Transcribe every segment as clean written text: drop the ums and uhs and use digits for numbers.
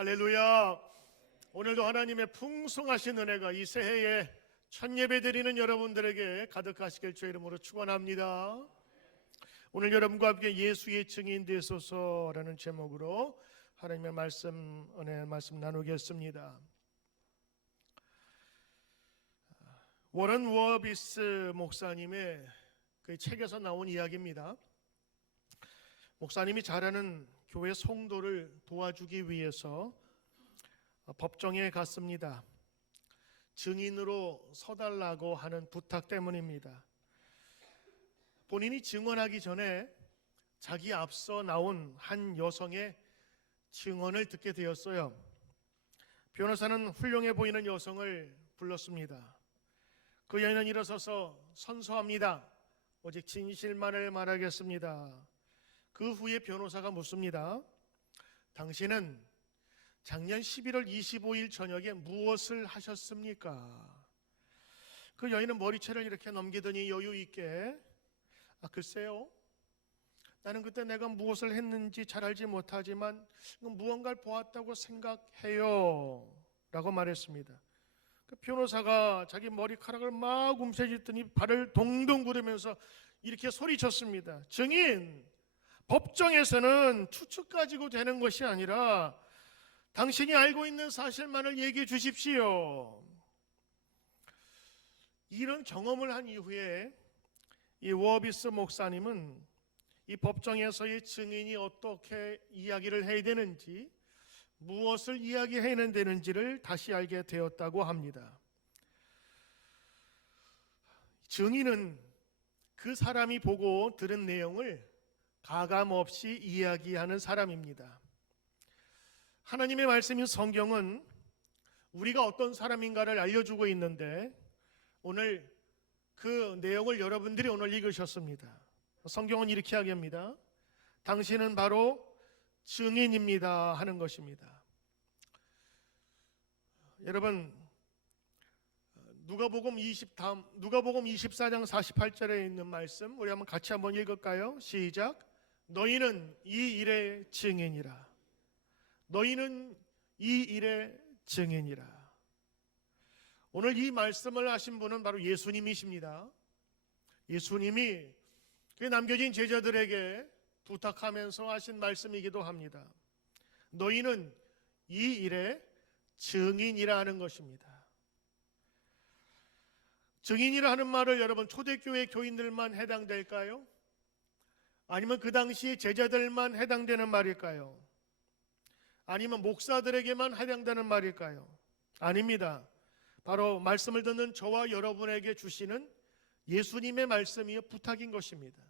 할렐루야. 오늘도 하나님의 풍성하신 은혜가 이 새해에 첫 예배 드리는 여러분들에게 가득하시길 주의 이름으로 축원합니다. 오늘 여러분과 함께 예수의 증인 되소서라는 제목으로 하나님의 은혜 말씀 나누겠습니다. 워런 워비스 목사님의 그 책에서 나온 이야기입니다. 목사님이 잘하는 교회 성도를 도와주기 위해서 법정에 갔습니다. 증인으로 서달라고 하는 부탁 때문입니다. 본인이 증언하기 전에 자기 앞서 나온 한 여성의 증언을 듣게 되었어요. 변호사는 훌륭해 보이는 여성을 불렀습니다. 그 여인은 일어서서 선서합니다. 오직 진실만을 말하겠습니다. 그 후에 변호사가 묻습니다. 당신은 작년 11월 25일 저녁에 무엇을 하셨습니까? 그 여인은 머리채를 이렇게 넘기더니 여유 있게 글쎄요, 나는 그때 내가 무엇을 했는지 잘 알지 못하지만 무언가를 보았다고 생각해요 라고 말했습니다. 그 변호사가 자기 머리카락을 막 움켜쥐더니 발을 동동 구르면서 이렇게 소리쳤습니다. 증인, 법정에서는 추측 가지고 되는 것이 아니라 당신이 알고 있는 사실만을 얘기해 주십시오. 이런 경험을 한 이후에 이 워비스 목사님은 이 법정에서의 증인이 어떻게 이야기를 해야 되는지, 무엇을 이야기해야 되는지를 다시 알게 되었다고 합니다. 증인은 그 사람이 보고 들은 내용을 가감없이 이야기하는 사람입니다. 하나님의 말씀인 성경은 우리가 어떤 사람인가를 알려주고 있는데 오늘 그 내용을 여러분들이 오늘 읽으셨습니다. 성경은 이렇게 이야기합니다. 당신은 바로 증인입니다 하는 것입니다. 여러분, 누가복음 24장 48절에 있는 말씀 우리 한번 같이 한번 읽을까요? 시작. 너희는 이 일의 증인이라. 너희는 이 일의 증인이라. 오늘 이 말씀을 하신 분은 바로 예수님이십니다. 예수님이 그 남겨진 제자들에게 부탁하면서 하신 말씀이기도 합니다. 너희는 이 일의 증인이라 하는 것입니다. 증인이라 하는 말을 여러분 초대교회 교인들만 해당될까요? 아니면 그 당시 제자들만 해당되는 말일까요? 아니면 목사들에게만 해당되는 말일까요? 아닙니다. 바로 말씀을 듣는 저와 여러분에게 주시는 예수님의 말씀이요 부탁인 것입니다.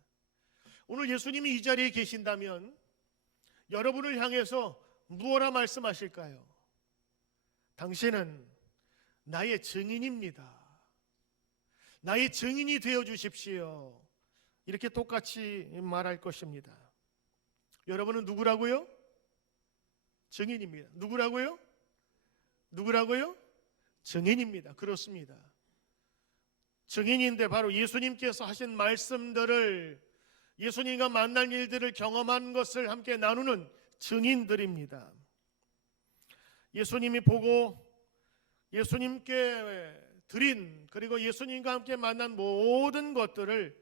오늘 예수님이 이 자리에 계신다면 여러분을 향해서 무엇라 말씀하실까요? 당신은 나의 증인입니다. 나의 증인이 되어 주십시오. 이렇게 똑같이 말할 것입니다. 여러분은 누구라고요? 증인입니다. 누구라고요? 누구라고요? 증인입니다. 그렇습니다. 증인인데 바로 예수님께서 하신 말씀들을, 예수님과 만난 일들을 경험한 것을 함께 나누는 증인들입니다. 예수님이 보고 예수님께 드린, 그리고 예수님과 함께 만난 모든 것들을,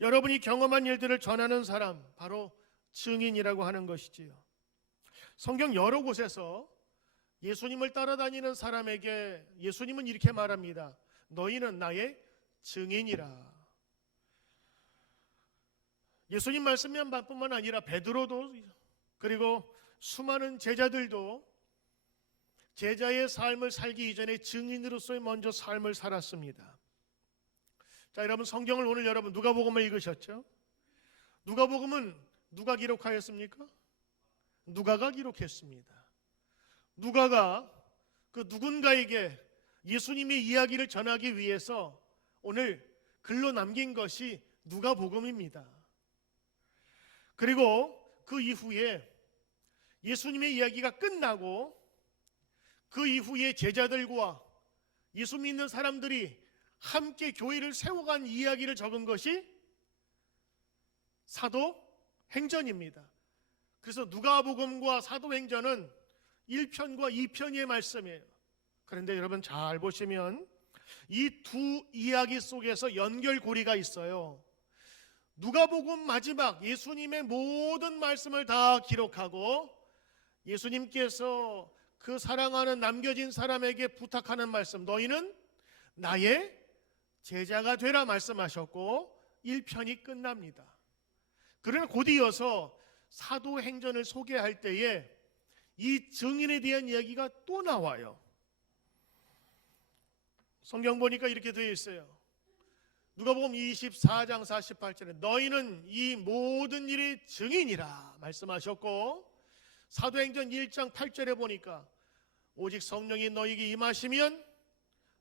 여러분이 경험한 일들을 전하는 사람, 바로 증인이라고 하는 것이지요. 성경 여러 곳에서 예수님을 따라다니는 사람에게 예수님은 이렇게 말합니다. 너희는 나의 증인이라. 예수님 말씀뿐만 아니라 베드로도, 그리고 수많은 제자들도 제자의 삶을 살기 이전에 증인으로서의 먼저 삶을 살았습니다. 자, 여러분 성경을 오늘 여러분 누가복음을 읽으셨죠? 누가복음은 누가 기록하였습니까? 누가가 기록했습니다. 누가가 그 누군가에게 예수님의 이야기를 전하기 위해서 오늘 글로 남긴 것이 누가복음입니다. 그리고 그 이후에 예수님의 이야기가 끝나고 그 이후에 제자들과 예수 믿는 사람들이 함께 교회를 세워간 이야기를 적은 것이 사도행전입니다. 그래서 누가복음과 사도행전은 1편과 2편의 말씀이에요. 그런데 여러분 잘 보시면 이 두 이야기 속에서 연결고리가 있어요. 누가복음 마지막 예수님의 모든 말씀을 다 기록하고 예수님께서 그 사랑하는 남겨진 사람에게 부탁하는 말씀, 너희는 나의 제자가 되라 말씀하셨고 1편이 끝납니다. 그러나 곧 이어서 사도행전을 소개할 때에 이 증인에 대한 이야기가 또 나와요. 성경 보니까 이렇게 되어 있어요. 누가복음 24장 48절에 너희는 이 모든 일의 증인이라 말씀하셨고, 사도행전 1장 8절에 보니까 오직 성령이 너희에게 임하시면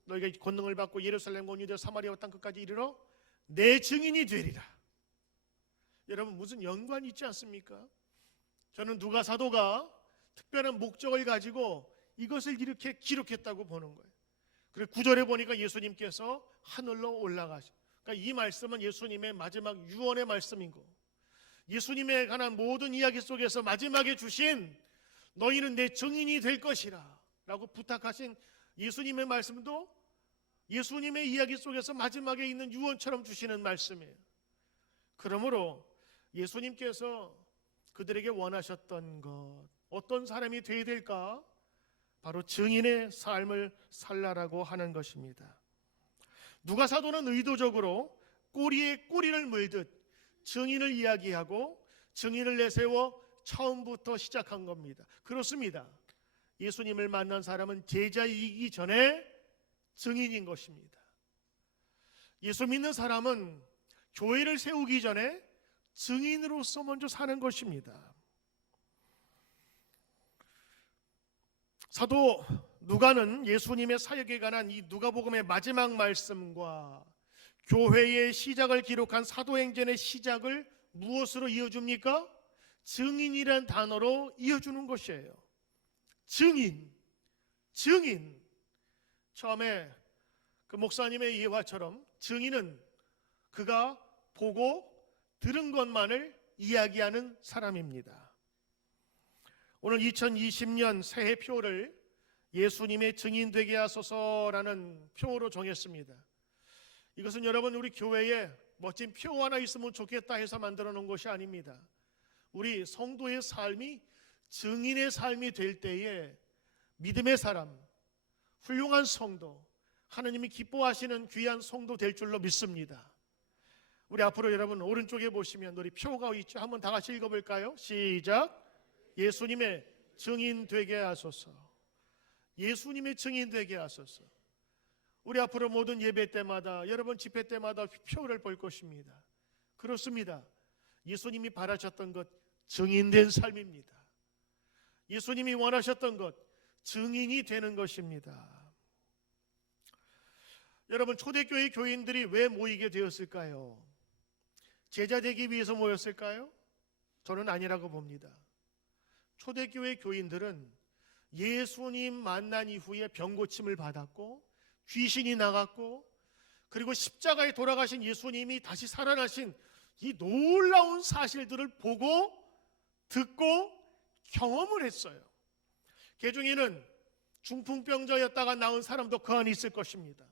너희가 권능을 받고 예루살렘 온 유대 사마리아 땅 끝까지 이르러 내 증인이 되리라. 여러분 무슨 연관이 있지 않습니까? 저는 누가 사도가 특별한 목적을 가지고 이것을 이렇게 기록했다고 보는 거예요. 그리고 9절에 보니까 예수님께서 하늘로 올라가시. 그러니까 이 말씀은 예수님의 마지막 유언의 말씀이고, 예수님에 관한 모든 이야기 속에서 마지막에 주신 너희는 내 증인이 될 것이라 라고 부탁하신 예수님의 말씀도 예수님의 이야기 속에서 마지막에 있는 유언처럼 주시는 말씀이에요. 그러므로 예수님께서 그들에게 원하셨던 것, 어떤 사람이 되어야 될까? 바로 증인의 삶을 살라라고 하는 것입니다. 누가 사도는 의도적으로 꼬리에 꼬리를 물듯 증인을 이야기하고 증인을 내세워 처음부터 시작한 겁니다. 그렇습니다. 예수님을 만난 사람은 제자이기 전에 증인인 것입니다. 예수 믿는 사람은 교회를 세우기 전에 증인으로서 먼저 사는 것입니다. 사도 누가는 예수님의 사역에 관한 이 누가복음의 마지막 말씀과 교회의 시작을 기록한 사도행전의 시작을 무엇으로 이어줍니까? 증인이란 단어로 이어주는 것이에요. 증인. 처음에 그 목사님의 예화처럼 증인은 그가 보고 들은 것만을 이야기하는 사람입니다. 오늘 2020년 새해 표를 예수님의 증인 되게 하소서라는 표로 정했습니다. 이것은 여러분 우리 교회에 멋진 표 하나 있으면 좋겠다 해서 만들어 놓은 것이 아닙니다. 우리 성도의 삶이 증인의 삶이 될 때에 믿음의 사람, 훌륭한 성도, 하나님이 기뻐하시는 귀한 성도 될 줄로 믿습니다. 우리 앞으로 여러분 오른쪽에 보시면 우리 표가 있죠. 한번 다 같이 읽어볼까요? 시작. 예수님의 증인 되게 하소서. 예수님의 증인 되게 하소서. 우리 앞으로 모든 예배 때마다, 여러분 집회 때마다 표를 볼 것입니다. 그렇습니다. 예수님이 바라셨던 것, 증인된 삶입니다. 예수님이 원하셨던 것, 증인이 되는 것입니다. 여러분 초대교회 교인들이 왜 모이게 되었을까요? 제자 되기 위해서 모였을까요? 저는 아니라고 봅니다. 초대교회 교인들은 예수님 만난 이후에 병고침을 받았고 귀신이 나갔고, 그리고 십자가에 돌아가신 예수님이 다시 살아나신 이 놀라운 사실들을 보고 듣고 경험을 했어요. 그 중에는 중풍병자였다가 나은 사람도 그 안에 있을 것입니다.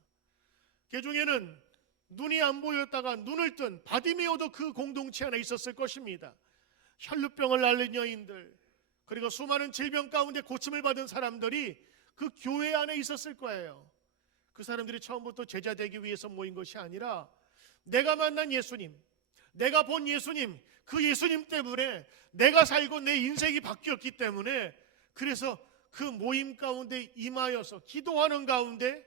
그 중에는 눈이 안 보였다가 눈을 뜬 바디메오도 그 공동체 안에 있었을 것입니다. 혈루병을 앓는 여인들, 그리고 수많은 질병 가운데 고침을 받은 사람들이 그 교회 안에 있었을 거예요. 그 사람들이 처음부터 제자 되기 위해서 모인 것이 아니라 내가 만난 예수님, 내가 본 예수님, 그 예수님 때문에 내가 살고 내 인생이 바뀌었기 때문에, 그래서 그 모임 가운데 임하여서 기도하는 가운데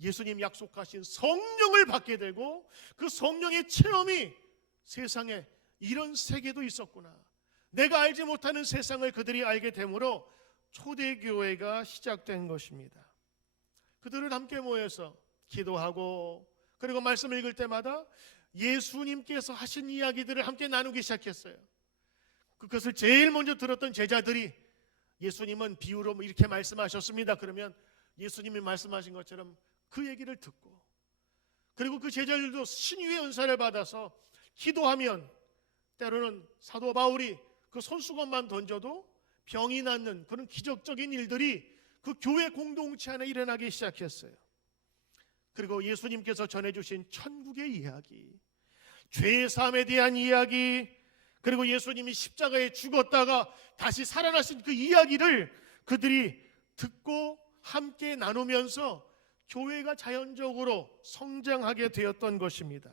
예수님 약속하신 성령을 받게 되고, 그 성령의 체험이 세상에 이런 세계도 있었구나, 내가 알지 못하는 세상을 그들이 알게 되므로 초대교회가 시작된 것입니다. 그들은 함께 모여서 기도하고, 그리고 말씀 읽을 때마다 예수님께서 하신 이야기들을 함께 나누기 시작했어요. 그것을 제일 먼저 들었던 제자들이 예수님은 비유로 이렇게 말씀하셨습니다. 그러면 예수님이 말씀하신 것처럼 그 얘기를 듣고, 그리고 그 제자들도 신유의 은사를 받아서 기도하면 때로는 사도 바울이 그 손수건만 던져도 병이 낫는 그런 기적적인 일들이 그 교회 공동체 안에 일어나기 시작했어요. 그리고 예수님께서 전해주신 천국의 이야기, 죄의 사함에 대한 이야기, 그리고 예수님이 십자가에 죽었다가 다시 살아나신 그 이야기를 그들이 듣고 함께 나누면서 교회가 자연적으로 성장하게 되었던 것입니다.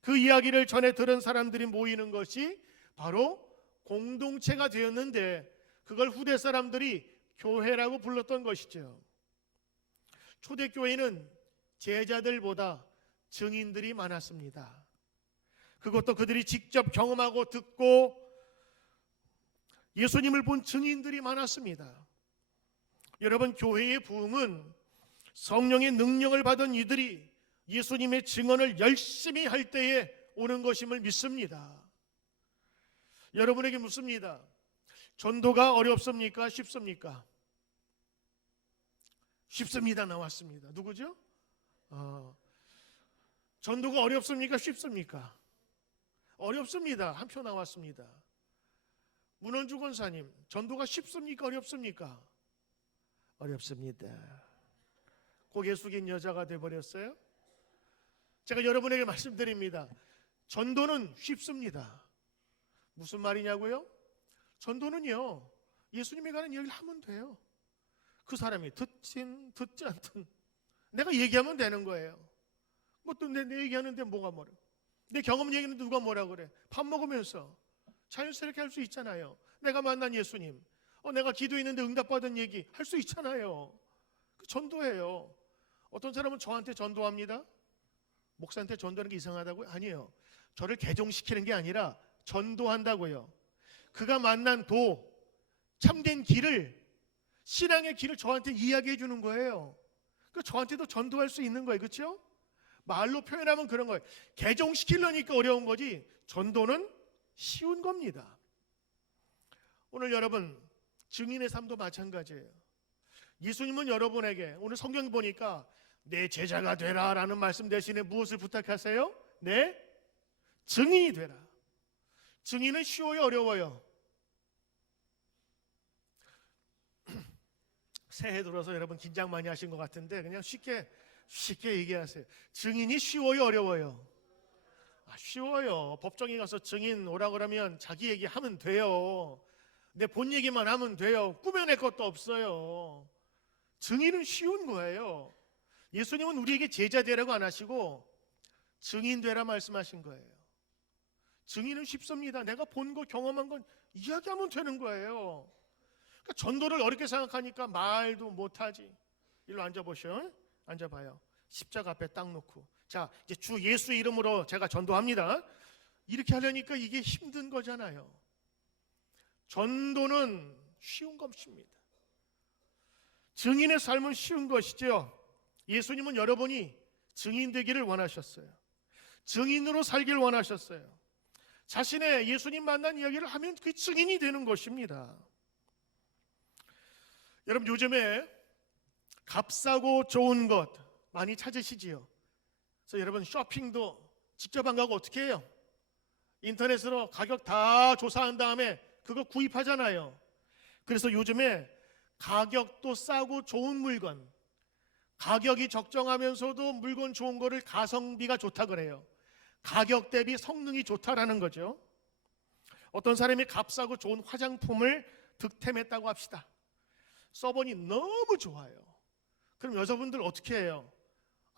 그 이야기를 전해 들은 사람들이 모이는 것이 바로 공동체가 되었는데, 그걸 후대 사람들이 교회라고 불렀던 것이죠. 초대교회는 제자들보다 증인들이 많았습니다. 그것도 그들이 직접 경험하고 듣고 예수님을 본 증인들이 많았습니다. 여러분, 교회의 부흥은 성령의 능력을 받은 이들이 예수님의 증언을 열심히 할 때에 오는 것임을 믿습니다. 여러분에게 묻습니다. 전도가 어렵습니까? 쉽습니까? 쉽습니다. 나왔습니다. 누구죠? 전도가 어렵습니까? 쉽습니까? 어렵습니다. 한 표 나왔습니다. 문원주 권사님, 전도가 쉽습니까? 어렵습니까? 어렵습니다. 고개 숙인 여자가 돼버렸어요. 제가 여러분에게 말씀드립니다. 전도는 쉽습니다. 무슨 말이냐고요? 전도는요, 예수님에 관한 이야기를 하면 돼요. 그 사람이 듣진 듣지 않든 내가 얘기하면 되는 거예요. 뭐 또 내 얘기하는데 뭐가 뭐래? 내 경험 얘기는 누가 뭐라 그래? 밥 먹으면서 자연스럽게 할 수 있잖아요. 내가 만난 예수님, 내가 기도했는데 응답받은 얘기 할 수 있잖아요. 그 전도예요. 어떤 사람은 저한테 전도합니다. 목사한테 전도하는 게 이상하다고요? 아니에요. 저를 개종시키는 게 아니라 전도한다고요. 그가 만난 참된 길을, 신앙의 길을 저한테 이야기해 주는 거예요. 그 저한테도 전도할 수 있는 거예요. 그렇죠? 말로 표현하면 그런 거예요. 개종시키려니까 어려운 거지 전도는 쉬운 겁니다. 오늘 여러분, 증인의 삶도 마찬가지예요. 예수님은 여러분에게 오늘 성경 보니까 내 제자가 되라 라는 말씀 대신에 무엇을 부탁하세요? 네? 증인이 되라. 증인은 쉬워요? 어려워요? 새해 들어서 여러분 긴장 많이 하신 것 같은데 그냥 쉽게 얘기하세요. 증인이 쉬워요? 어려워요? 쉬워요. 법정에 가서 증인 오라 그러면 자기 얘기하면 돼요. 내 본 얘기만 하면 돼요. 꾸며낼 것도 없어요. 증인은 쉬운 거예요. 예수님은 우리에게 제자 되라고 안 하시고 증인 되라 말씀하신 거예요. 증인은 쉽습니다. 내가 본 거, 경험한 건 이야기하면 되는 거예요. 그러니까 전도를 어렵게 생각하니까 말도 못하지. 일로 앉아보셔. 앉아봐요. 십자가 앞에 딱 놓고, 자, 이제 주 예수 이름으로 제가 전도합니다. 이렇게 하려니까 이게 힘든 거잖아요. 전도는 쉬운 것입니다. 증인의 삶은 쉬운 것이죠. 예수님은 여러분이 증인 되기를 원하셨어요. 증인으로 살길 원하셨어요. 자신의 예수님 만난 이야기를 하면 그 증인이 되는 것입니다. 여러분, 요즘에 값싸고 좋은 것 많이 찾으시지요? 그래서 여러분, 쇼핑도 직접 안 가고 어떻게 해요? 인터넷으로 가격 다 조사한 다음에 그거 구입하잖아요. 그래서 요즘에 가격도 싸고 좋은 물건, 가격이 적정하면서도 물건 좋은 거를 가성비가 좋다 그래요. 가격 대비 성능이 좋다라는 거죠. 어떤 사람이 값싸고 좋은 화장품을 득템했다고 합시다. 써보니 너무 좋아요. 그럼 여자분들 어떻게 해요?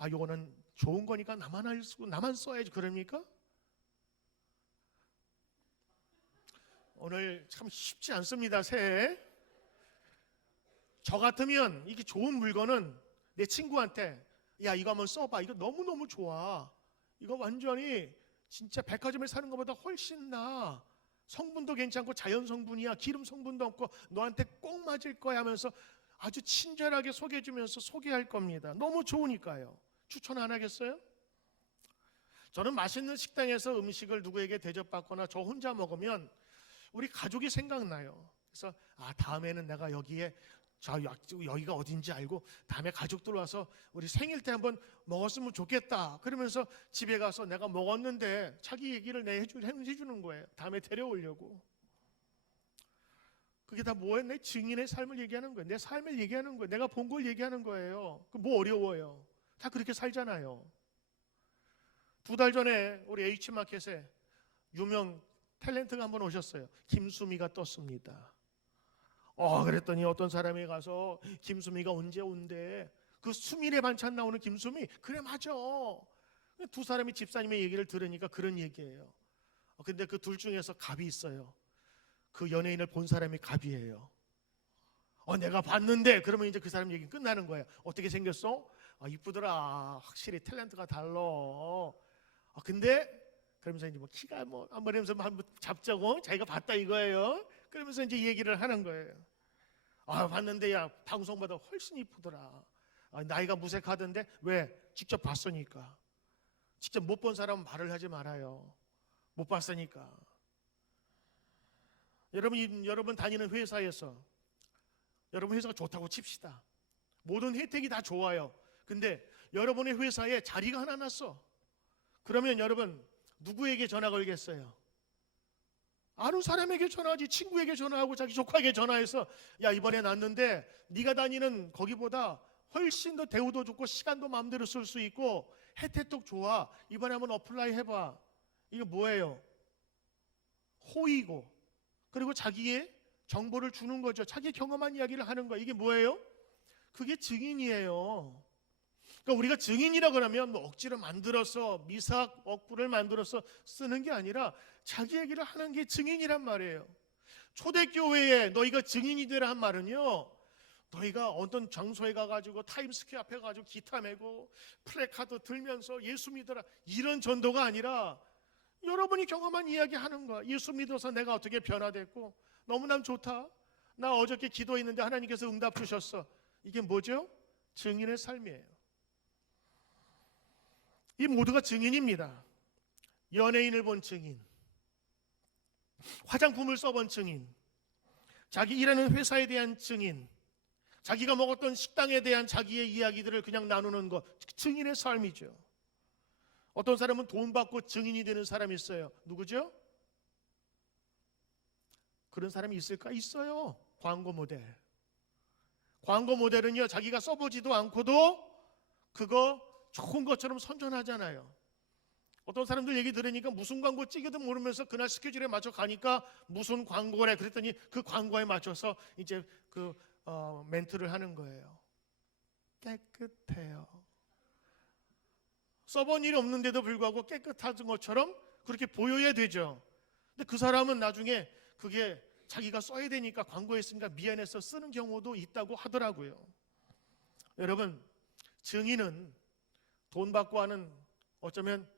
이거는 좋은 거니까 나만 써야지 그럽니까? 오늘 참 쉽지 않습니다. 새해. 저 같으면 이게 좋은 물건은 내 친구한테, 야, 이거 한번 써봐. 이거 너무너무 좋아. 이거 완전히 진짜 백화점에 사는 것보다 훨씬 나아. 성분도 괜찮고 자연 성분이야. 기름 성분도 없고 너한테 꼭 맞을 거야 하면서 아주 친절하게 소개해주면서 소개할 겁니다. 너무 좋으니까요. 추천 안 하겠어요? 저는 맛있는 식당에서 음식을 누구에게 대접받거나 저 혼자 먹으면 우리 가족이 생각나요. 그래서 다음에는 내가 여기가 어딘지 알고 다음에 가족들 와서 우리 생일 때 한번 먹었으면 좋겠다. 그러면서 집에 가서 내가 먹었는데 자기 얘기를 해주는 거예요. 다음에 데려오려고. 그게 다 뭐예요? 내 증인의 삶을 얘기하는 거예요. 내 삶을 얘기하는 거예요. 내가 본 걸 얘기하는 거예요. 뭐 어려워요? 다 그렇게 살잖아요. 2달 전에 우리 H마켓에 유명 탤런트가 한번 오셨어요. 김수미가 떴습니다. 그랬더니 어떤 사람이 가서 김수미가 언제 온대? 그 수미네 반찬 나오는 김수미? 그래, 맞아. 두 사람이 집사님의 얘기를 들으니까 그런 얘기예요. 근데 그 둘 중에서 갑이 있어요. 그 연예인을 본 사람이 갑이에요. 내가 봤는데, 그러면 이제 그 사람 얘기 끝나는 거예요. 어떻게 생겼어? 이쁘더라. 확실히 탤런트가 달라. 근데 그러면서 이제 뭐 키가 뭐 한번 하면서 한번 잡자고 자기가 봤다 이거예요. 그러면서 이제 얘기를 하는 거예요. 봤는데 야, 방송보다 훨씬 이쁘더라. 나이가 무색하던데. 왜? 직접 봤으니까. 직접 못 본 사람은 말을 하지 말아요. 못 봤으니까. 여러분 다니는 회사에서 여러분 회사가 좋다고 칩시다. 모든 혜택이 다 좋아요. 근데 여러분의 회사에 자리가 하나 났어. 그러면 여러분 누구에게 전화 걸겠어요? 아는 사람에게 전화하지. 친구에게 전화하고 자기 조카에게 전화해서 야, 이번에 났는데 네가 다니는 거기보다 훨씬 더 대우도 좋고 시간도 마음대로 쓸 수 있고 혜택도 좋아. 이번에 한번 어플라이 해봐. 이게 뭐예요? 호의고, 그리고 자기의 정보를 주는 거죠. 자기 경험한 이야기를 하는 거예요. 이게 뭐예요? 그게 증인이에요. 그러니까 우리가 증인이라 그러면 뭐 억지로 만들어서 미삭 억구를 만들어서 쓰는 게 아니라 자기 얘기를 하는 게 증인이란 말이에요. 초대교회에 너희가 증인이 되라 한 말은요, 너희가 어떤 장소에 가가지고 타임스퀘어 앞에 가지고 기타 메고 플래카드 들면서 예수 믿어라 이런 전도가 아니라 여러분이 경험한 이야기 하는 거야. 예수 믿어서 내가 어떻게 변화됐고 너무나 좋다. 나 어저께 기도했는데 하나님께서 응답 주셨어. 이게 뭐죠? 증인의 삶이에요. 이 모두가 증인입니다. 연예인을 본 증인, 화장품을 써본 증인, 자기 일하는 회사에 대한 증인, 자기가 먹었던 식당에 대한 자기의 이야기들을 그냥 나누는 것, 증인의 삶이죠. 어떤 사람은 돈 받고 증인이 되는 사람이 있어요. 누구죠? 그런 사람이 있을까? 있어요. 광고 모델. 광고 모델은요, 자기가 써보지도 않고도 그거 좋은 것처럼 선전하잖아요. 어떤 사람들 얘기 들으니까 무슨 광고 찍어도 모르면서 그날 스케줄에 맞춰 가니까 무슨 광고래 그랬더니 그 광고에 맞춰서 이제 그 멘트를 하는 거예요. 깨끗해요. 써본 일이 없는데도 불구하고 깨끗한 것처럼 그렇게 보여야 되죠. 근데 그 사람은 나중에 그게 자기가 써야 되니까 광고에 쓰니까 미안해서 쓰는 경우도 있다고 하더라고요. 여러분, 증인은 돈 받고 하는 어쩌면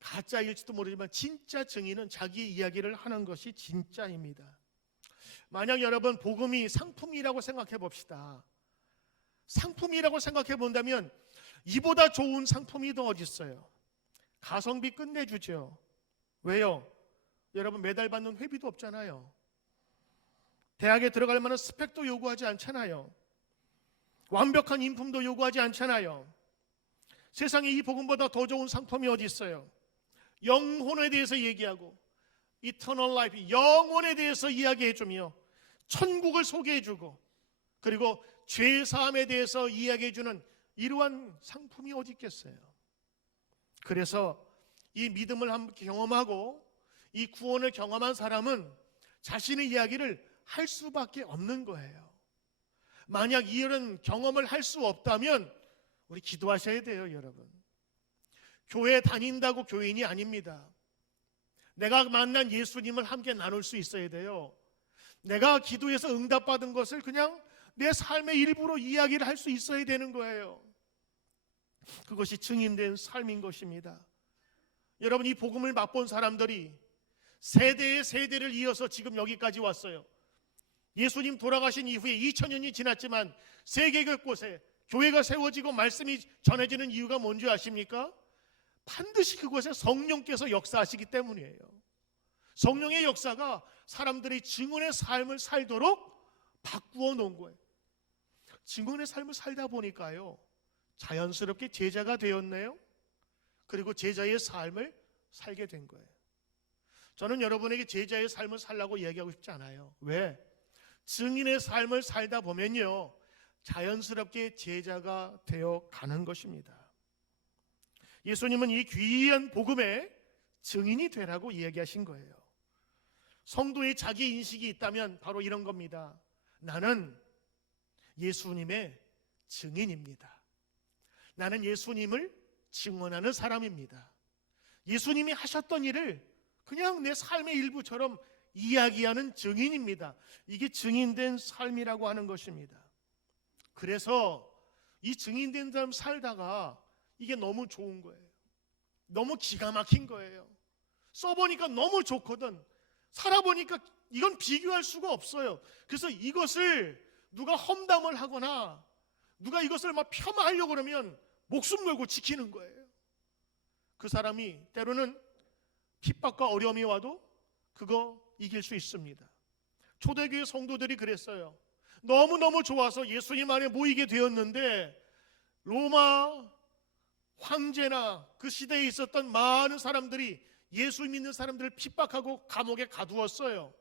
가짜일지도 모르지만 진짜 증인은 자기 이야기를 하는 것이 진짜입니다. 만약 여러분 복음이 상품이라고 생각해 봅시다. 상품이라고 생각해 본다면 이보다 좋은 상품이 더 어디 있어요? 가성비 끝내주죠. 왜요? 여러분 매달 받는 회비도 없잖아요. 대학에 들어갈 만한 스펙도 요구하지 않잖아요. 완벽한 인품도 요구하지 않잖아요. 세상에 이 복음보다 더 좋은 상품이 어디 있어요? 영혼에 대해서 얘기하고 Eternal Life, 영혼에 대해서 이야기해주며 천국을 소개해주고 그리고 죄사함에 대해서 이야기해주는 이러한 상품이 어디 있겠어요? 그래서 이 믿음을 함께 경험하고 이 구원을 경험한 사람은 자신의 이야기를 할 수밖에 없는 거예요. 만약 이런 경험을 할 수 없다면 우리 기도하셔야 돼요, 여러분. 교회 다닌다고 교인이 아닙니다. 내가 만난 예수님을 함께 나눌 수 있어야 돼요. 내가 기도해서 응답받은 것을 그냥 내 삶의 일부로 이야기를 할 수 있어야 되는 거예요. 그것이 증인된 삶인 것입니다. 여러분, 이 복음을 맛본 사람들이 세대의 세대를 이어서 지금 여기까지 왔어요. 예수님 돌아가신 이후에 2000년이 지났지만 세계 곳곳에 교회가 세워지고 말씀이 전해지는 이유가 뭔지 아십니까? 반드시 그곳에 성령께서 역사하시기 때문이에요. 성령의 역사가 사람들이 증언의 삶을 살도록 바꾸어 놓은 거예요. 증언의 삶을 살다 보니까요, 자연스럽게 제자가 되었네요. 그리고 제자의 삶을 살게 된 거예요. 저는 여러분에게 제자의 삶을 살라고 얘기하고 싶지 않아요. 왜? 증인의 삶을 살다 보면요, 자연스럽게 제자가 되어 가는 것입니다. 예수님은 이 귀한 복음의 증인이 되라고 이야기하신 거예요. 성도의 자기 인식이 있다면 바로 이런 겁니다. 나는 예수님의 증인입니다. 나는 예수님을 증언하는 사람입니다. 예수님이 하셨던 일을 그냥 내 삶의 일부처럼 이야기하는 증인입니다. 이게 증인된 삶이라고 하는 것입니다. 그래서 이 증인된 삶 살다가 이게 너무 좋은 거예요. 너무 기가 막힌 거예요. 써보니까 너무 좋거든. 살아보니까 이건 비교할 수가 없어요. 그래서 이것을 누가 험담을 하거나 누가 이것을 막 폄하하려고 그러면 목숨 걸고 지키는 거예요. 그 사람이 때로는 핍박과 어려움이 와도 그거 이길 수 있습니다. 초대교회 성도들이 그랬어요. 너무너무 좋아서 예수님 안에 모이게 되었는데 로마 황제나 그 시대에 있었던 많은 사람들이 예수 믿는 사람들을 핍박하고 감옥에 가두었어요.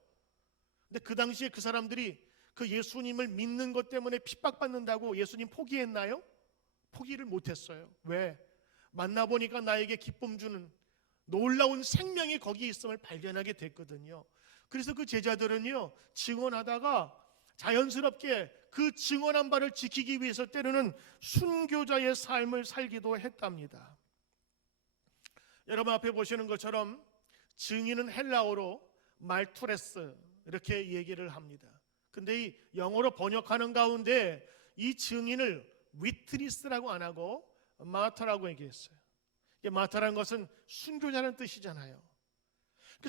근데 그 당시에 그 사람들이 그 예수님을 믿는 것 때문에 핍박받는다고 예수님 포기했나요? 포기를 못했어요. 왜? 만나보니까 나에게 기쁨 주는 놀라운 생명이 거기 있음을 발견하게 됐거든요. 그래서 그 제자들은요, 증언하다가 자연스럽게 그 증언한 바를 지키기 위해서 때로는 순교자의 삶을 살기도 했답니다. 여러분 앞에 보시는 것처럼 증인은 헬라어로 말투레스 이렇게 얘기를 합니다. 근데 이 영어로 번역하는 가운데 이 증인을 위트니스라고 안 하고 마터라고 얘기했어요. 마터라는 것은 순교자라는 뜻이잖아요.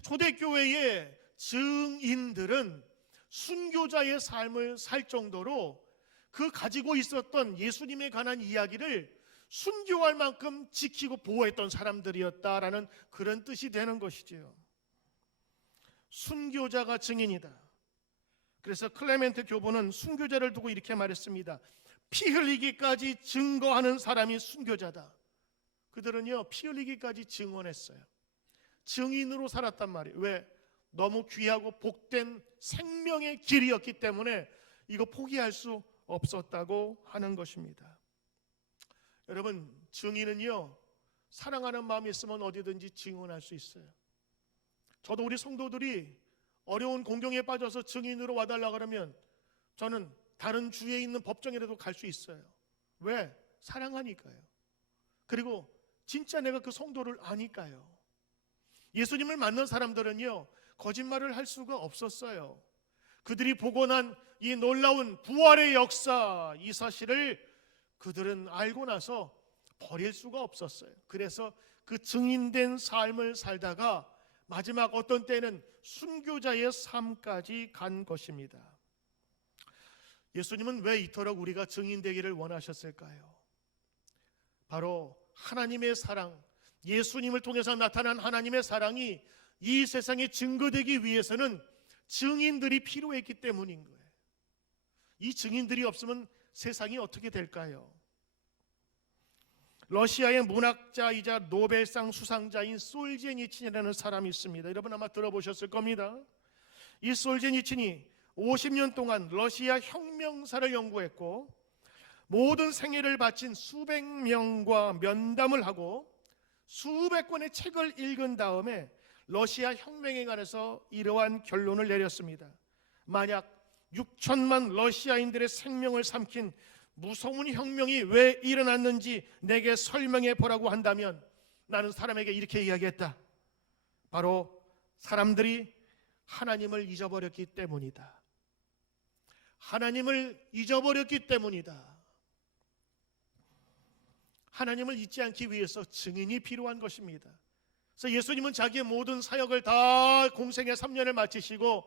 초대교회의 증인들은 순교자의 삶을 살 정도로 그 가지고 있었던 예수님에 관한 이야기를 순교할 만큼 지키고 보호했던 사람들이었다라는 그런 뜻이 되는 것이지요. 순교자가 증인이다. 그래서 클레멘트 교보는 순교자를 두고 이렇게 말했습니다. 피 흘리기까지 증거하는 사람이 순교자다. 그들은요, 피 흘리기까지 증언했어요. 증인으로 살았단 말이에요. 왜? 너무 귀하고 복된 생명의 길이었기 때문에 이거 포기할 수 없었다고 하는 것입니다. 여러분, 증인은요, 사랑하는 마음이 있으면 어디든지 증언할 수 있어요. 저도 우리 성도들이 어려운 공경에 빠져서 증인으로 와달라 그러면 저는 다른 주에 있는 법정이라도 갈 수 있어요. 왜? 사랑하니까요. 그리고 진짜 내가 그 성도를 아니까요. 예수님을 만난 사람들은요, 거짓말을 할 수가 없었어요. 그들이 보고 난 이 놀라운 부활의 역사, 이 사실을 그들은 알고 나서 버릴 수가 없었어요. 그래서 그 증인된 삶을 살다가 마지막 어떤 때는 순교자의 삶까지 간 것입니다. 예수님은 왜 이토록 우리가 증인되기를 원하셨을까요? 바로 하나님의 사랑, 예수님을 통해서 나타난 하나님의 사랑이 이 세상에 증거되기 위해서는 증인들이 필요했기 때문인 거예요. 이 증인들이 없으면 세상이 어떻게 될까요? 러시아의 문학자이자 노벨상 수상자인 솔제니친이라는 사람이 있습니다. 여러분 아마 들어보셨을 겁니다. 이 솔제니친이 50년 동안 러시아 혁명사를 연구했고 모든 생애를 바친 수백 명과 면담을 하고 수백 권의 책을 읽은 다음에 러시아 혁명에 관해서 이러한 결론을 내렸습니다. 만약 6천만 러시아인들의 생명을 삼킨 무서운 혁명이 왜 일어났는지 내게 설명해 보라고 한다면 나는 사람에게 이렇게 이야기했다. 바로 사람들이 하나님을 잊어버렸기 때문이다. 하나님을 잊어버렸기 때문이다. 하나님을 잊지 않기 위해서 증인이 필요한 것입니다. 그래서 예수님은 자기의 모든 사역을 다 공생의 3년을 마치시고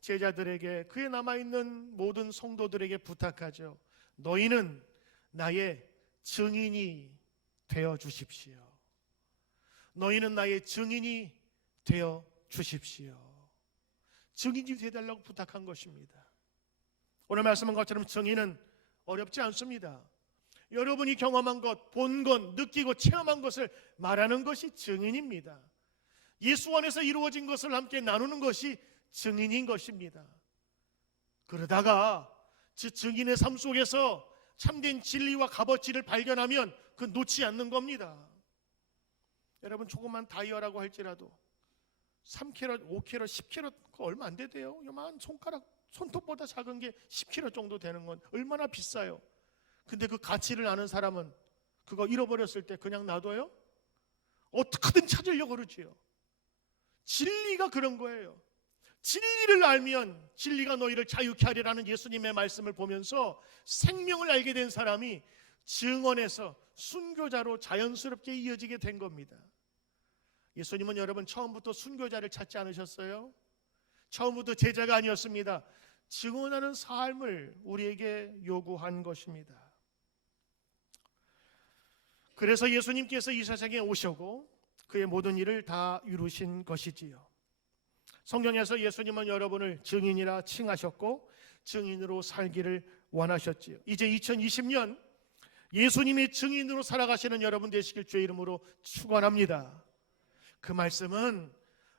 제자들에게, 그에 남아있는 모든 성도들에게 부탁하죠. 너희는 나의 증인이 되어 주십시오. 너희는 나의 증인이 되어 주십시오. 증인이 되어달라고 부탁한 것입니다. 오늘 말씀한 것처럼 증인은 어렵지 않습니다. 여러분이 경험한 것, 본 것, 느끼고 체험한 것을 말하는 것이 증인입니다. 예수 안에서 이루어진 것을 함께 나누는 것이 증인인 것입니다. 그러다가 증인의 삶 속에서 참된 진리와 값어치를 발견하면 그 놓지 않는 겁니다. 여러분, 조그만 다이어라고 할지라도 3캐럿, 5캐럿, 10캐럿 그거 얼마 안 돼요. 요만 손톱보다 작은 게 10캐럿 정도 되는 건 얼마나 비싸요. 근데 그 가치를 아는 사람은 그거 잃어버렸을 때 그냥 놔둬요? 어떻게든 찾으려고 그러지요. 진리가 그런 거예요. 진리를 알면 진리가 너희를 자유케 하리라는 예수님의 말씀을 보면서 생명을 알게 된 사람이 증언에서 순교자로 자연스럽게 이어지게 된 겁니다. 예수님은 여러분 처음부터 순교자를 찾지 않으셨어요? 처음부터 제자가 아니었습니다. 증언하는 삶을 우리에게 요구한 것입니다. 그래서 예수님께서 이 세상에 오셨고 그의 모든 일을 다 이루신 것이지요. 성경에서 예수님은 여러분을 증인이라 칭하셨고 증인으로 살기를 원하셨지요. 이제 2020년 예수님이 증인으로 살아가시는 여러분 되시길 주의 이름으로 축원합니다. 그 말씀은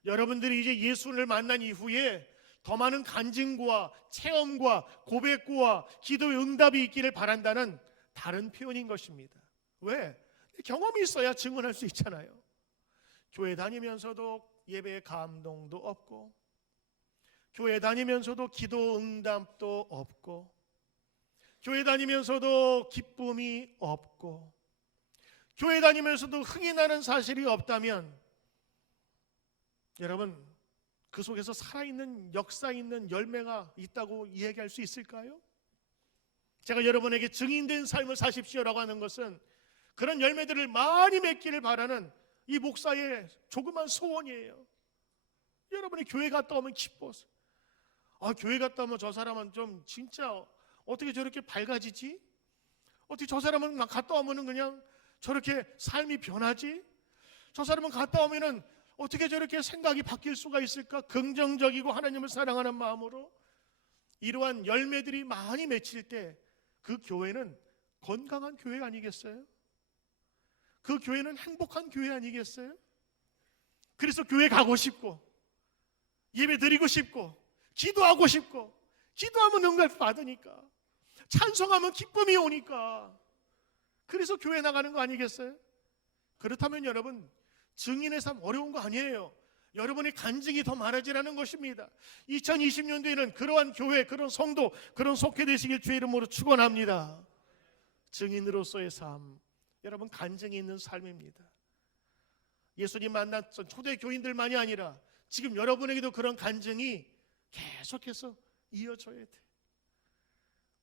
여러분들이 이제 예수를 만난 이후에 더 많은 간증과 체험과 고백과 기도의 응답이 있기를 바란다는 다른 표현인 것입니다. 왜? 경험이 있어야 증언할 수 있잖아요. 교회 다니면서도 예배에 감동도 없고, 교회 다니면서도 기도 응답도 없고, 교회 다니면서도 기쁨이 없고, 교회 다니면서도 흥이 나는 사실이 없다면 여러분, 그 속에서 살아있는 역사 있는 열매가 있다고 이야기할 수 있을까요? 제가 여러분에게 증인된 삶을 사십시오라고 하는 것은 그런 열매들을 많이 맺기를 바라는 이 목사의 조그만 소원이에요. 여러분이 교회 갔다 오면 기뻐서, 교회 갔다 오면 저 사람은 좀 진짜 어떻게 저렇게 밝아지지? 어떻게 저 사람은 갔다 오면은 그냥 저렇게 삶이 변하지? 저 사람은 갔다 오면은 어떻게 저렇게 생각이 바뀔 수가 있을까? 긍정적이고 하나님을 사랑하는 마음으로 이러한 열매들이 많이 맺힐 때 그 교회는 건강한 교회 아니겠어요? 그 교회는 행복한 교회 아니겠어요? 그래서 교회 가고 싶고 예배 드리고 싶고 기도하고 싶고, 기도하면 응답 받으니까, 찬송하면 기쁨이 오니까, 그래서 교회 나가는 거 아니겠어요? 그렇다면 여러분, 증인의 삶 어려운 거 아니에요. 여러분의 간증이 더 많아지라는 것입니다. 2020년도에는 그러한 교회, 그런 성도, 그런 속회 되시길 주의 이름으로 축원합니다. 증인으로서의 삶, 여러분 간증이 있는 삶입니다. 예수님 만났던 초대 교인들만이 아니라 지금 여러분에게도 그런 간증이 계속해서 이어져야 돼.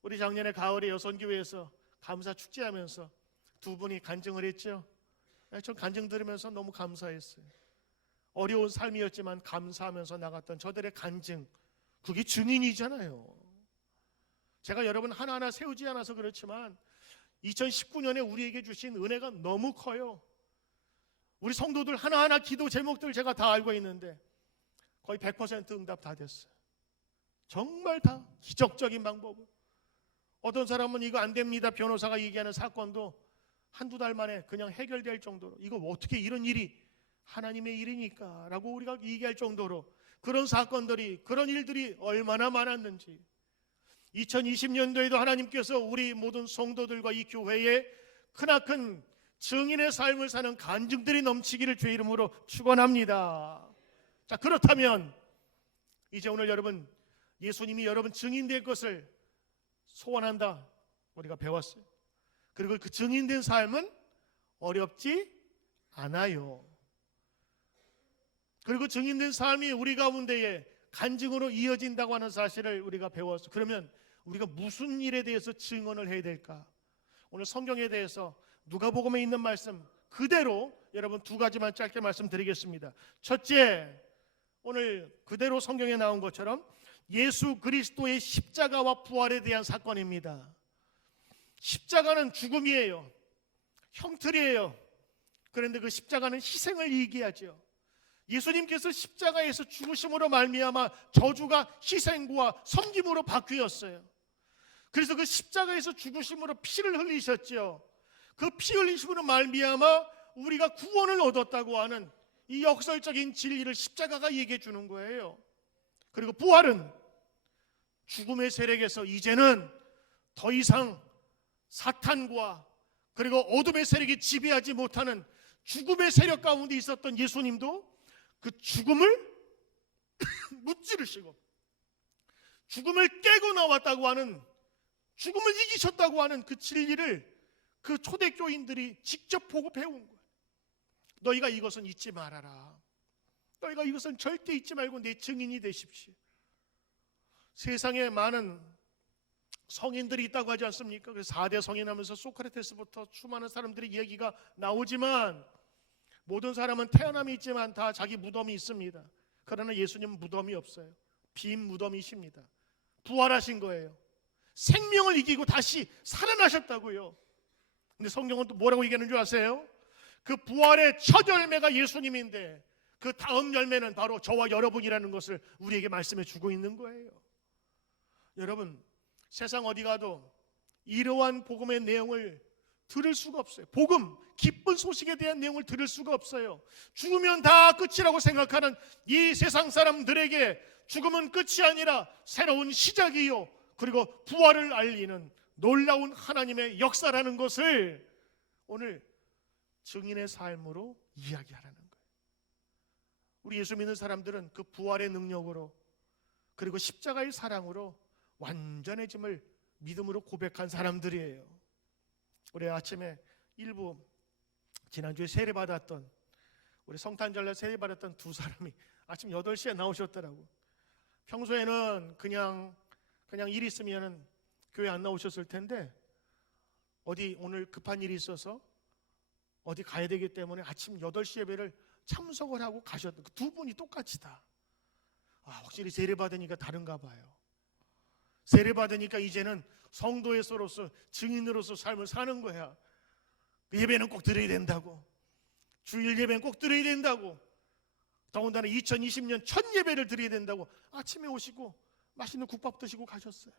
우리 작년에 가을에 여선교회에서 감사 축제하면서 두 분이 간증을 했죠. 전 간증 들으면서 너무 감사했어요. 어려운 삶이었지만 감사하면서 나갔던 저들의 간증, 그게 증인이잖아요. 제가 여러분 하나하나 세우지 않아서 그렇지만 2019년에 우리에게 주신 은혜가 너무 커요. 우리 성도들 하나하나 기도 제목들 제가 다 알고 있는데 거의 100% 응답 다 됐어요. 정말 다 기적적인 방법으로. 어떤 사람은 이거 안 됩니다 변호사가 얘기하는 사건도 한두 달 만에 그냥 해결될 정도로, 이거 어떻게 이런 일이 하나님의 일이니까 라고 우리가 얘기할 정도로 그런 사건들이, 그런 일들이 얼마나 많았는지, 2020년도에도 하나님께서 우리 모든 성도들과 이 교회에 크나큰 증인의 삶을 사는 간증들이 넘치기를 주의 이름으로 축원합니다. 자, 그렇다면 이제 오늘 여러분, 예수님이 여러분 증인될 것을 소원한다 우리가 배웠어요. 그리고 그 증인된 삶은 어렵지 않아요. 그리고 증인된 삶이 우리 가운데에 간증으로 이어진다고 하는 사실을 우리가 배웠어요. 그러면 우리가 무슨 일에 대해서 증언을 해야 될까? 오늘 성경에 대해서 누가복음에 있는 말씀 그대로 여러분 두 가지만 짧게 말씀드리겠습니다. 첫째, 오늘 그대로 성경에 나온 것처럼 예수 그리스도의 십자가와 부활에 대한 사건입니다. 십자가는 죽음이에요. 형틀이에요. 그런데 그 십자가는 희생을 얘기하죠. 예수님께서 십자가에서 죽으심으로 말미암아 저주가 희생과 섬김으로 바뀌었어요. 그래서 그 십자가에서 죽으심으로 피를 흘리셨죠. 그 피 흘리심으로 말미암아 우리가 구원을 얻었다고 하는 이 역설적인 진리를 십자가가 얘기해 주는 거예요. 그리고 부활은 죽음의 세력에서 이제는 더 이상 사탄과 그리고 어둠의 세력이 지배하지 못하는 죽음의 세력 가운데 있었던 예수님도 그 죽음을 무찌르시고 죽음을 깨고 나왔다고 하는, 죽음을 이기셨다고 하는 그 진리를 그 초대교인들이 직접 보고 배운 거예요. 너희가 이것은 잊지 말아라. 너희가 이것은 절대 잊지 말고 내 증인이 되십시오. 세상에 많은 성인들이 있다고 하지 않습니까? 그 4대 성인 하면서 소크라테스부터 수많은 사람들의 이야기가 나오지만 모든 사람은 태어남이 있지만 다 자기 무덤이 있습니다. 그러나 예수님은 무덤이 없어요. 빈 무덤이십니다. 부활하신 거예요. 생명을 이기고 다시 살아나셨다고요. 근데 성경은 또 뭐라고 얘기하는 줄 아세요? 그 부활의 첫 열매가 예수님인데 그 다음 열매는 바로 저와 여러분이라는 것을 우리에게 말씀해 주고 있는 거예요. 여러분, 세상 어디 가도 이러한 복음의 내용을 들을 수가 없어요. 복음, 기쁜 소식에 대한 내용을 들을 수가 없어요. 죽으면 다 끝이라고 생각하는 이 세상 사람들에게 죽음은 끝이 아니라 새로운 시작이요, 그리고 부활을 알리는 놀라운 하나님의 역사라는 것을 오늘 증인의 삶으로 이야기하라는 거예요. 우리 예수 믿는 사람들은 그 부활의 능력으로 그리고 십자가의 사랑으로 완전해짐을 믿음으로 고백한 사람들이에요. 우리 아침에 일부 지난주에 세례받았던, 우리 성탄절날 세례받았던 두 사람이 아침 8시에 나오셨더라고. 평소에는 그냥 일 있으면 교회 안 나오셨을 텐데 어디 오늘 급한 일이 있어서 어디 가야 되기 때문에 아침 8시 예배를 참석을 하고 가셨던 그 두 분이 똑같이 다, 확실히 세례받으니까 다른가 봐요. 세례받으니까 이제는 성도에서로서 증인으로서 삶을 사는 거야. 예배는 꼭 드려야 된다고, 주일 예배는 꼭 드려야 된다고, 더군다나 2020년 첫 예배를 드려야 된다고 아침에 오시고 맛있는 국밥 드시고 가셨어요.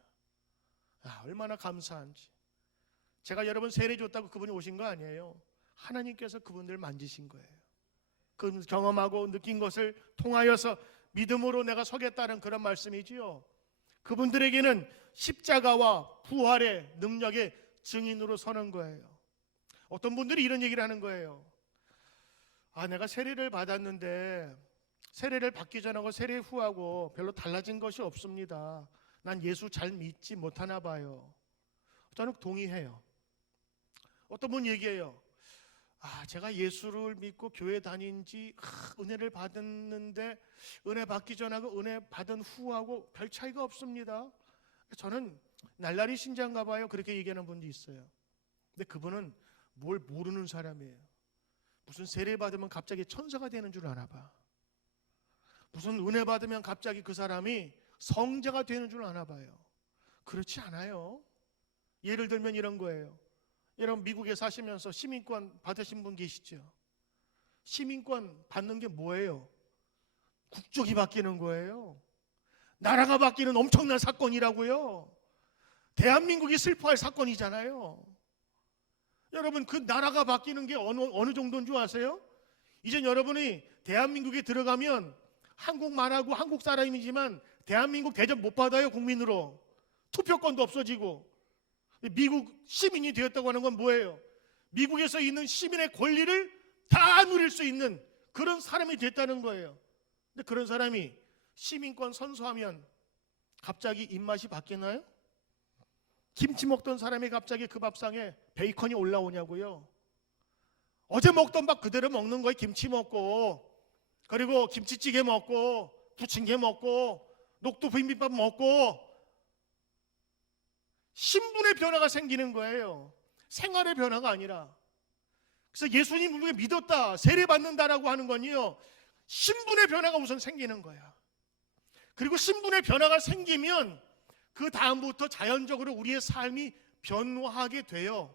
얼마나 감사한지. 제가 여러분 세례 줬다고 그분이 오신 거 아니에요. 하나님께서 그분들 만지신 거예요. 그 경험하고 느낀 것을 통하여서 믿음으로 내가 서겠다는 그런 말씀이지요. 그분들에게는 십자가와 부활의 능력의 증인으로 서는 거예요. 어떤 분들이 이런 얘기를 하는 거예요. 내가 세례를 받았는데 세례를 받기 전하고 세례 후하고 별로 달라진 것이 없습니다. 난 예수 잘 믿지 못하나 봐요. 저는 동의해요. 어떤 분 얘기해요. 제가 예수를 믿고 교회 다닌 지 은혜를 받았는데 은혜 받기 전하고 은혜 받은 후하고 별 차이가 없습니다. 저는 날라리 신자인가 봐요. 그렇게 얘기하는 분도 있어요. 근데 그분은 뭘 모르는 사람이에요. 무슨 세례 받으면 갑자기 천사가 되는 줄 아나 봐. 무슨 은혜 받으면 갑자기 그 사람이 성자가 되는 줄 아나 봐요. 그렇지 않아요. 예를 들면 이런 거예요. 여러분 미국에 사시면서 시민권 받으신 분 계시죠? 시민권 받는 게 뭐예요? 국적이 바뀌는 거예요. 나라가 바뀌는 엄청난 사건이라고요. 대한민국이 슬퍼할 사건이잖아요. 여러분 그 나라가 바뀌는 게 어느 정도인 줄 아세요? 이젠 여러분이 대한민국에 들어가면 한국말 하고 한국 사람이지만 대한민국 대접 못 받아요. 국민으로. 투표권도 없어지고. 미국 시민이 되었다고 하는 건 뭐예요? 미국에서 있는 시민의 권리를 다 누릴 수 있는 그런 사람이 됐다는 거예요. 근데 그런 사람이 시민권 선서하면 갑자기 입맛이 바뀌나요? 김치 먹던 사람이 갑자기 그 밥상에 베이컨이 올라오냐고요? 어제 먹던 밥 그대로 먹는 거예요. 김치 먹고, 그리고 김치찌개 먹고, 부침개 먹고, 녹두 비빔밥 먹고, 신분의 변화가 생기는 거예요. 생활의 변화가 아니라. 그래서 예수님 우리가 믿었다, 세례 받는다라고 하는 건요, 신분의 변화가 우선 생기는 거야. 그리고 신분의 변화가 생기면 그 다음부터 자연적으로 우리의 삶이 변화하게 돼요.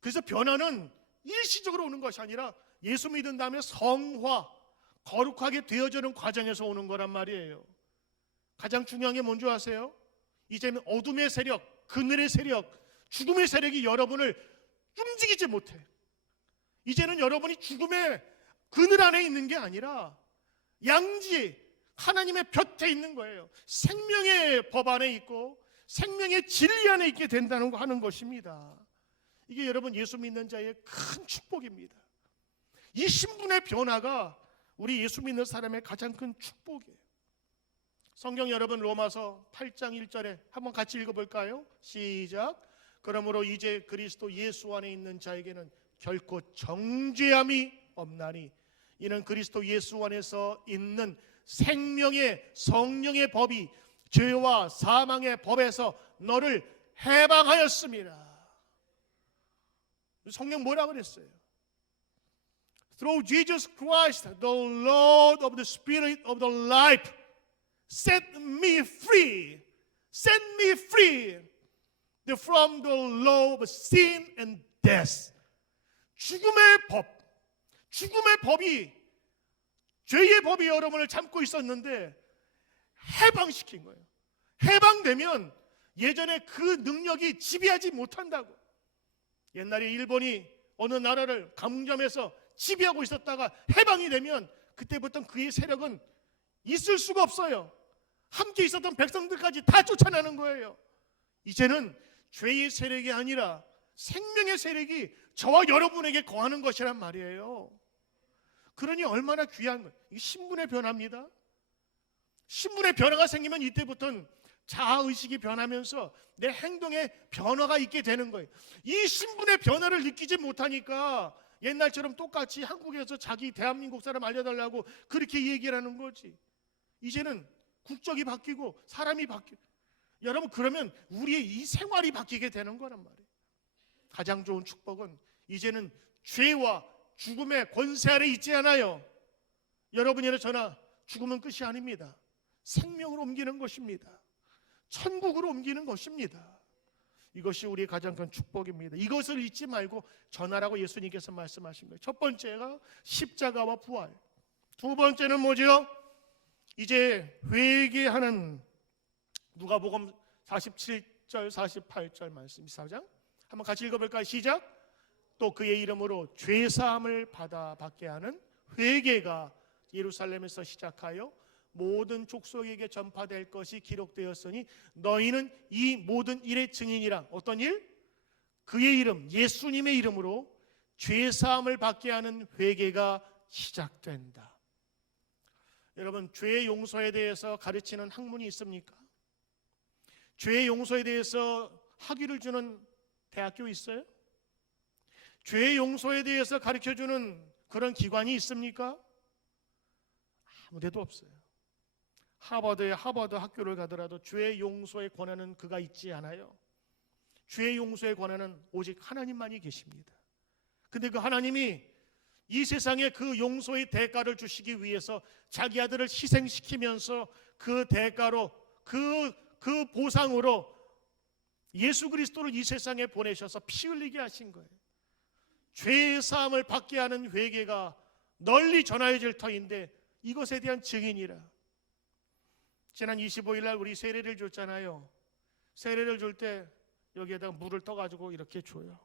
그래서 변화는 일시적으로 오는 것이 아니라 예수 믿은 다음에 성화, 거룩하게 되어지는 과정에서 오는 거란 말이에요. 가장 중요한 게 뭔지 아세요? 이제는 어둠의 세력, 그늘의 세력, 죽음의 세력이 여러분을 움직이지 못해. 이제는 여러분이 죽음의 그늘 안에 있는 게 아니라 양지, 하나님의 곁에 있는 거예요. 생명의 법 안에 있고 생명의 진리 안에 있게 된다는 거 하는 것입니다. 이게 여러분 예수 믿는 자의 큰 축복입니다. 이 신분의 변화가 우리 예수 믿는 사람의 가장 큰 축복이에요. 성경 여러분 로마서 8장 1절에 한번 같이 읽어볼까요? 시작. 그러므로 이제 그리스도 예수 안에 있는 자에게는 결코 정죄함이 없나니 이는 그리스도 예수 안에서 있는 생명의 성령의 법이 죄와 사망의 법에서 너를 해방하였습니다. 성령 뭐라 그랬어요? Through Jesus Christ, the Lord of the Spirit of the life, set me free. Set me free from the law of sin and death. 죽음의 법이 죄의 법이 여러분을 잡고 있었는데 해방시킨 거예요. 해방되면 예전에 그 능력이 지배하지 못한다고. 옛날에 일본이 어느 나라를 감점해서 지배하고 있었다가 해방이 되면 그때부터 그의 세력은 있을 수가 없어요. 함께 있었던 백성들까지 다 쫓아내는 거예요. 이제는 죄의 세력이 아니라 생명의 세력이 저와 여러분에게 거하는 것이란 말이에요. 그러니 얼마나 귀한 거예요. 이게 신분의 변화입니다. 신분의 변화가 생기면 이때부터는 자아의식이 변하면서 내 행동에 변화가 있게 되는 거예요. 이 신분의 변화를 느끼지 못하니까 옛날처럼 똑같이 한국에서 자기 대한민국 사람 알려달라고 그렇게 얘기를 하는 거지. 이제는 국적이 바뀌고 사람이 바뀌고, 여러분 그러면 우리의 이 생활이 바뀌게 되는 거란 말이에요. 가장 좋은 축복은 이제는 죄와 죽음의 권세 아래 있지 않아요. 여러분이나 저나 죽음은 끝이 아닙니다. 생명으로 옮기는 것입니다. 천국으로 옮기는 것입니다. 이것이 우리의 가장 큰 축복입니다. 이것을 잊지 말고 전하라고 예수님께서 말씀하신 거예요. 첫 번째가 십자가와 부활. 두 번째는 뭐죠? 이제 회개하는, 누가복음 47절 48절 말씀 24장 한번 같이 읽어볼까요? 시작. 또 그의 이름으로 죄사함을 받게 하는 회개가 예루살렘에서 시작하여 모든 족속에게 전파될 것이 기록되었으니 너희는 이 모든 일의 증인이라. 어떤 일? 그의 이름, 예수님의 이름으로 죄사함을 받게 하는 회개가 시작된다. 여러분, 죄의 용서에 대해서 가르치는 학문이 있습니까? 죄의 용서에 대해서 학위를 주는 대학교 있어요? 죄의 용서에 대해서 가르쳐주는 그런 기관이 있습니까? 아무 데도 없어요. 하버드에 하버드 학교를 가더라도 죄의 용서에 권하는 그가 있지 않아요. 죄의 용서에 권하는 오직 하나님만이 계십니다. 근데 그 하나님이 이 세상에 그 용서의 대가를 주시기 위해서 자기 아들을 희생시키면서 그 대가로 그 보상으로 예수 그리스도를 이 세상에 보내셔서 피 흘리게 하신 거예요. 죄의 사함을 받게 하는 회개가 널리 전하여질 터인데 이것에 대한 증인이라. 지난 25일 날 우리 세례를 줬잖아요. 세례를 줄 때 여기에다가 물을 떠가지고 이렇게 줘요.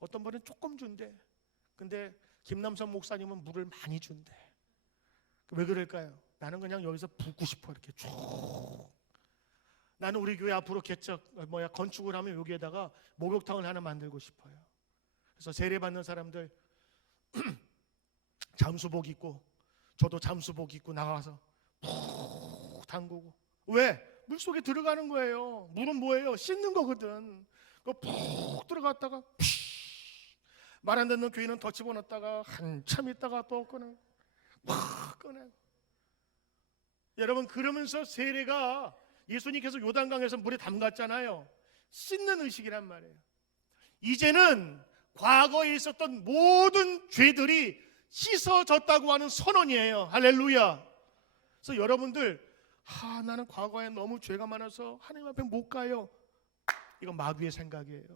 어떤 분은 조금 준대. 근데 김남선 목사님은 물을 많이 준대. 왜 그럴까요? 나는 그냥 여기서 붓고 싶어. 이렇게 쭉. 나는 우리 교회 앞으로 건축을 하면 여기에다가 목욕탕을 하나 만들고 싶어요. 그래서 세례 받는 사람들 잠수복 입고, 저도 잠수복 입고 나가서 푹 담그고. 왜? 물속에 들어가는 거예요. 물은 뭐예요? 씻는 거거든. 푹 들어갔다가 말 안 듣는 교인은 더 집어넣었다가 한참 있다가 또 꺼내. 팍 꺼내. 여러분, 그러면서 세례가 예수님께서 요단강에서 물에 담갔잖아요. 씻는 의식이란 말이에요. 이제는 과거에 있었던 모든 죄들이 씻어졌다고 하는 선언이에요. 할렐루야. 그래서 여러분들, 나는 과거에 너무 죄가 많아서 하나님 앞에 못 가요. 이건 마귀의 생각이에요.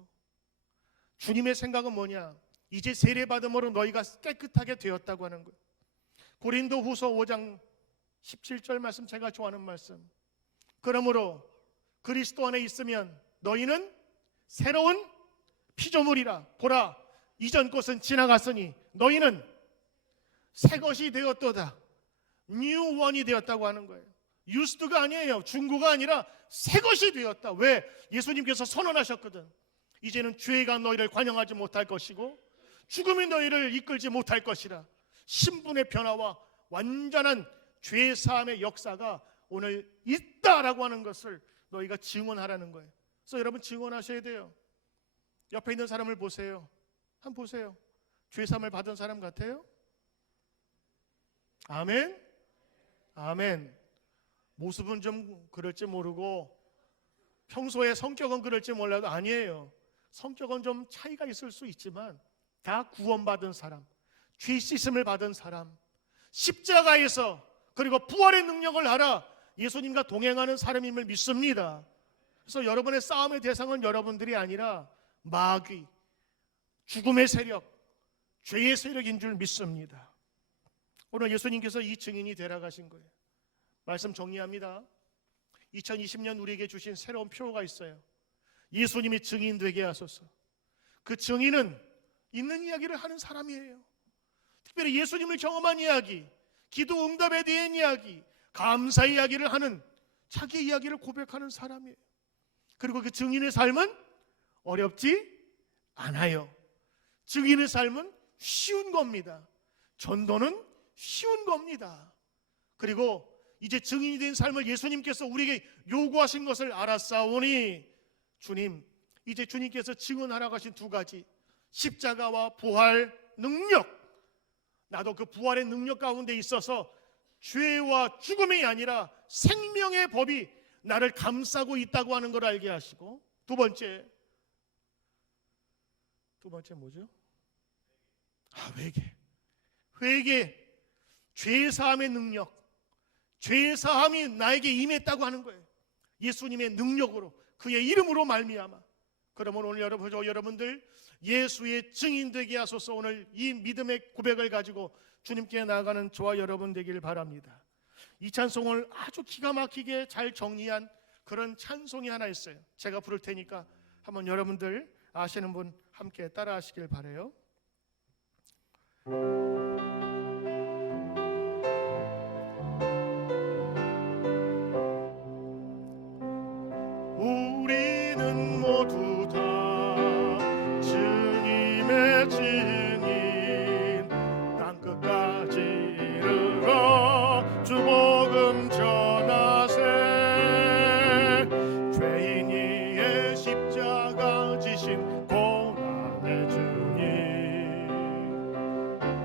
주님의 생각은 뭐냐? 이제 세례받음으로 너희가 깨끗하게 되었다고 하는 거예요. 고린도후서 5장 17절 말씀, 제가 좋아하는 말씀. 그러므로 그리스도 안에 있으면 너희는 새로운 피조물이라. 보라, 이전 것은 지나갔으니 너희는 새 것이 되었도다. new one이 되었다고 하는 거예요. used가 아니에요. 중고가 아니라 새 것이 되었다. 왜? 예수님께서 선언하셨거든. 이제는 죄가 너희를 관영하지 못할 것이고 죽음이 너희를 이끌지 못할 것이라. 신분의 변화와 완전한 죄사함의 역사가 오늘 있다라고 하는 것을 너희가 증언하라는 거예요. 그래서 여러분 증언하셔야 돼요. 옆에 있는 사람을 보세요. 한번 보세요. 죄사함을 받은 사람 같아요? 아멘? 아멘. 모습은 좀 그럴지 모르고 평소에 성격은 그럴지 몰라도 아니에요. 성격은 좀 차이가 있을 수 있지만 다 구원받은 사람, 죄 씻음을 받은 사람, 십자가에서 그리고 부활의 능력을 알아 예수님과 동행하는 사람임을 믿습니다. 그래서 여러분의 싸움의 대상은 여러분들이 아니라 마귀, 죽음의 세력, 죄의 세력인 줄 믿습니다. 오늘 예수님께서 이 증인이 되라 가신 거예요. 말씀 정리합니다. 2020년 우리에게 주신 새로운 표가 있어요. 예수님이 증인 되게 하소서. 그 증인은 있는 이야기를 하는 사람이에요. 특별히 예수님을 경험한 이야기, 기도 응답에 대한 이야기, 감사 이야기를 하는 자기 이야기를 고백하는 사람이에요. 그리고 그 증인의 삶은 어렵지 않아요. 증인의 삶은 쉬운 겁니다. 전도는 쉬운 겁니다. 그리고 이제 증인이 된 삶을 예수님께서 우리에게 요구하신 것을 알았사오니 주님, 이제 주님께서 증언하라고 하신 두 가지, 십자가와 부활 능력, 나도 그 부활의 능력 가운데 있어서 죄와 죽음이 아니라 생명의 법이 나를 감싸고 있다고 하는 걸 알게 하시고, 두 번째 뭐죠? 회개, 죄사함의 능력, 죄사함이 나에게 임했다고 하는 거예요. 예수님의 능력으로, 그의 이름으로 말미암아. 그러면 오늘 여러분들 예수의 증인 되게 하소서. 오늘 이 믿음의 고백을 가지고 주님께 나아가는 저와 여러분 되기를 바랍니다. 이 찬송을 아주 기가 막히게 잘 정리한 그런 찬송이 하나 있어요. 제가 부를 테니까 한번 여러분들 아시는 분 함께 따라 하시길 바라요. 우리는 모두 다 주님의 증인, 땅끝까지 이르러 주복음 전하세. 죄인 이의 십자가 지신 고난의 주님,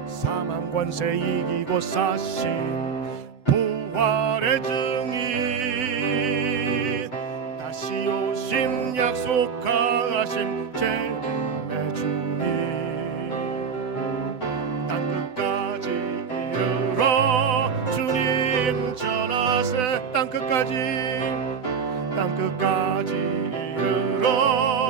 사망 권세 이기고 사신 부활의 증인, 다시 오신 약속하신 재림의 주님, 땅끝까지 이르러 주님 전하세. 땅끝까지 이르러